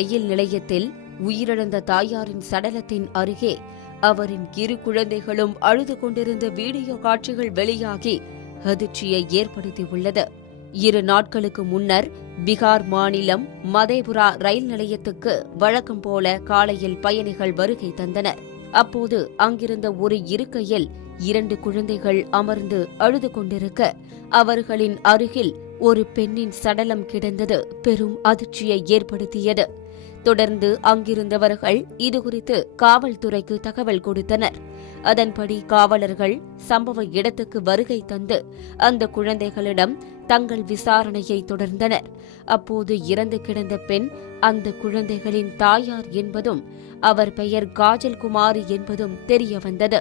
ரயில் நிலையத்தில் உயிரிழந்த தாயாரின் சடலத்தின் அருகே அவரின் இரு குழந்தைகளும் அழுது கொண்டிருந்த வீடியோ காட்சிகள் வெளியாகி அதிர்ச்சியை ஏற்படுத்தியுள்ளது. 2 நாட்களுக்கு முன்னர் பீகார் மாநிலம் மதேபுரா ரயில் நிலையத்துக்கு வழக்கம் போல காலையில் பயணிகள் வருகை தந்தனர். அப்போது அங்கிருந்த ஒரு இருக்கையில் 2 குழந்தைகள் அமர்ந்து அழுது கொண்டிருக்க அவர்களின் அருகில் ஒரு பெண்ணின் சடலம் கிடந்தது பெரும் அதிர்ச்சியை ஏற்படுத்தியது. தொடர்ந்து அங்கிருந்தவர்கள் இதுகுறித்து காவல்துறைக்கு தகவல் கொடுத்தனர். அதன்படி காவலர்கள் சம்பவ இடத்துக்கு வருகை தந்து அந்த குழந்தைகளிடம் தங்கள் விசாரணையை தொடர்ந்தனர். அப்போது இறந்து கிடந்த பெண் அந்த குழந்தைகளின் தாயார் என்பதும் அவர் பெயர் காஜல் குமாரி என்பதும் தெரியவந்தது.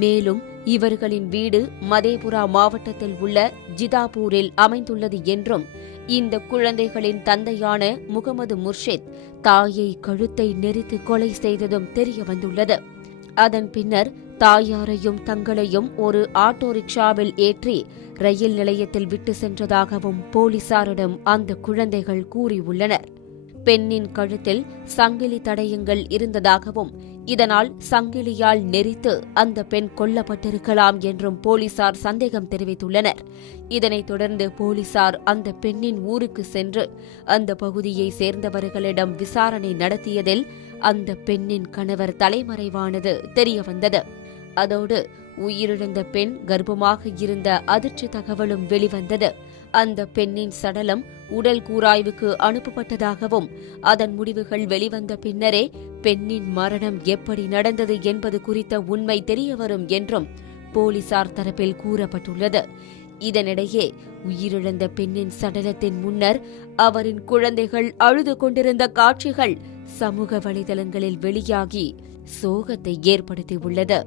மேலும் இவர்களின் வீடு மதேபுரா மாவட்டத்தில் உள்ள ஜிதாபூரில் அமைந்துள்ளது என்றும் இந்த குழந்தைகளின் தந்தையான முகமது முர்ஷித் தாயை கழுத்தை நெரித்து கொலை செய்ததும் தெரியவந்துள்ளது. அதன் பின்னர் தாயாரையும் தங்களையும் ஒரு ஆட்டோ ரிக்ஷாவில் ஏற்றி ரயில் நிலையத்தில் விட்டு சென்றதாகவும் போலீசாரிடம் அந்த குழந்தைகள் கூறியுள்ளனர். பெண்ணின் கழுத்தில் சங்கிலி தடயங்கள் இருந்ததாகவும் இதனால் சங்கிலியால் நெரித்து அந்த பெண் கொல்லப்பட்டிருக்கலாம் என்றும் போலீசார் சந்தேகம் தெரிவித்துள்ளனர். இதனைத் தொடர்ந்து போலீசார் அந்த பெண்ணின் ஊருக்கு சென்று அந்த பகுதியை சேர்ந்தவர்களிடம் விசாரணை நடத்தியதில் அந்த பெண்ணின் கணவர் தலைமறைவானது தெரியவந்தது. அதோடு உயிரிழந்த பெண் கர்ப்பமாக இருந்த அதிர்ச்சி தகவலும் வெளிவந்தது. அந்த பெண்ணின் சடலம் உடல் கூராய்வுக்கு அனுப்பப்பட்டதாகவும் அதன் முடிவுகள் வெளிவந்த பின்னரே பெண்ணின் மரணம் எப்படி நடந்தது என்பது குறித்த உண்மை தெரியவரும் என்றும் போலீசார் தரப்பில் கூறப்பட்டுள்ளது. இதனிடையே உயிரிழந்த பெண்ணின் சடலத்தின் முன்னர் அவரின் குழந்தைகள் அழுது கொண்டிருந்த காட்சிகள் சமூக வலைதளங்களில் வெளியாகி சோகத்தை ஏற்படுத்தியுள்ளது.